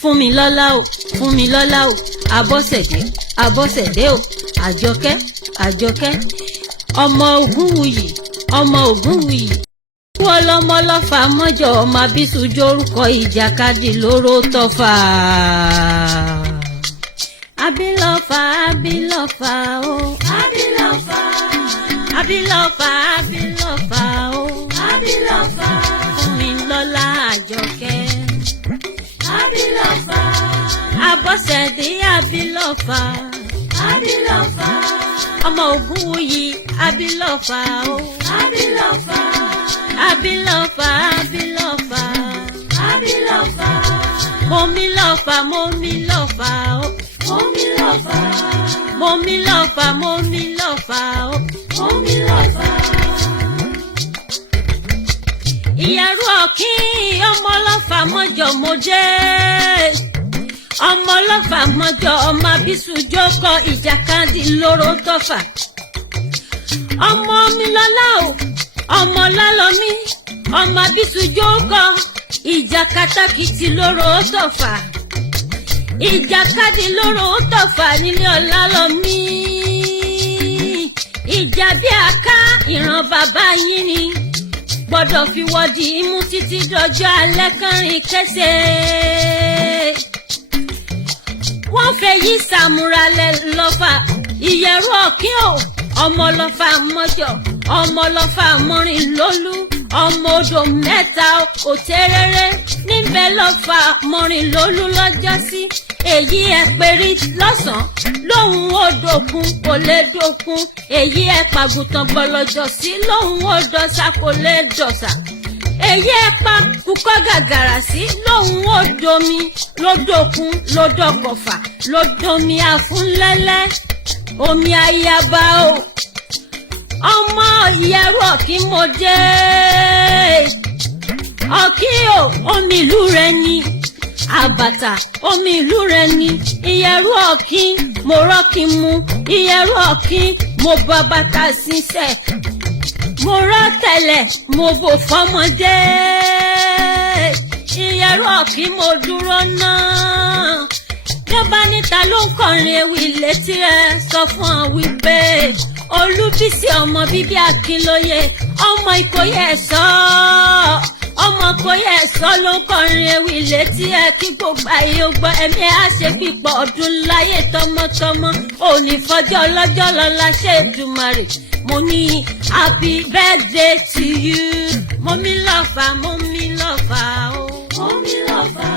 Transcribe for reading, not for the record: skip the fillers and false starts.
Fúnmilọ́lá o, Fúnmilọ́lá o, Abọ́sẹ̀dé, Abọ́sẹ̀dé o, Àjọkẹ́, Àjọkẹ́, ọmọ Ògúnwùyí, ọmọ Ògúnwùyí. Wọ́n lọ́mọ lọ́fà mọ́jọ ọmọ Abísújó orúkọ ìjàkadì lóró tọ́fà. Abilọ́fà, Abilọ́fà o, Abilọ́fà, Abilọ́fà, Abilọ́fà o, Abilọ́fà. Fúnmilọ́lá Àjọkẹ́, Abilọ́fà, Abọ́sẹ̀dé, Abilọ́fà, Abilọ́fà, ọmọ Ògúnwùyí, Abilọ́fà o, Abilọ́fà, Abilọ́fà, Abilọ́fà, Abilọ́fà. Momilọ́fà, Momilọ́fà o, Momilọ́fà, Momilọ́fà, Momilọ́fà o, Momilọ́fà. Ìyẹ̀rú ọ̀kín ọmọ ọlọ́fà mọ́jọ mo jẹ́. Ọmọ ọlọ́fà mọ́jọ ọmọ Abísújó kọ ìjàkadì lóró tọ́fà. Ọmọ mi lọ́lá o, ọmọ lálọ́mí, ọmọ Abísújó kọ ìjàkátàkìtì lóró tọ́fà. Ìjàkadì lóró tọ́fà nílé Ọlálọ́mí. Ìjà bí àká ìran bàbá yín ni. Gbọ́dọ̀ fi wọ́dì imú títí dọjọ́ alẹ́ kánrin kẹsẹ̀. Wọ́n fẹ́ yí sàmúralẹ̀ lọ́fà. Ìyẹ̀rú ọ̀kín o, ọmọ lọ́fà mọ́jọ, ọmọ lọ́fà mọ́rin lólú, ọmọ odò mẹ́ta òtẹ́rẹ́rẹ́ níbẹ̀ lọ́fà mọ́rin lólú lọ́jọ́ sí. Èyí ẹ perí lọ́sàn-án lóhùn ó dòkun kò lè dòkun. Èyí ẹ pàgùtàn gbọlọjọ sí lóhùn ó dọ̀sà kò lè dọ̀sà. Èyí ẹ pa kúkọ́ gàgàrà sí lóhùn ó domi lódòkun lódòkọ̀fà lódomi àfúnlẹ́lẹ́ omi ayaba o. Ọmọ Ìyẹ̀rú ọ̀kín mo jẹ́. Ọ̀kín o, omi ìlú rẹ ni. Àbàtà, omi ìlú rẹ ni. Ìyẹ̀rú ọ̀kín mo rọ́kín mu. Ìyẹ̀rú ọ̀kín mo bọ bàtà sísẹ̀. Mo rọ́ tẹ̀lẹ̀ mo bò fọ́mọdé. Ìyẹ̀rú ọ̀kín mo dúró náà. Jọba níta ló ń kọrin ewì létí ẹ sọ fún ọ wípé Olúbísí ọmọ bíbí Akínlóye ọmọ Ìkòyí Ẹ̀sọ́. Ọmọ Ìkòyí Ẹ̀sọ́ ló ń kọrin ewì létí ẹ kí gbogbo ayé ó gbọ́. Ẹ̀mí á ṣe pípọ̀ ọdún láyé tọmọtọmọ. Òní fọjọ́ ọlọ́jọ́ lọ́la ṣe Èdùmàrè. Mo ní happy birthday to you. Momilọ́fà, Momilọ́fà o, Momilọ́fà.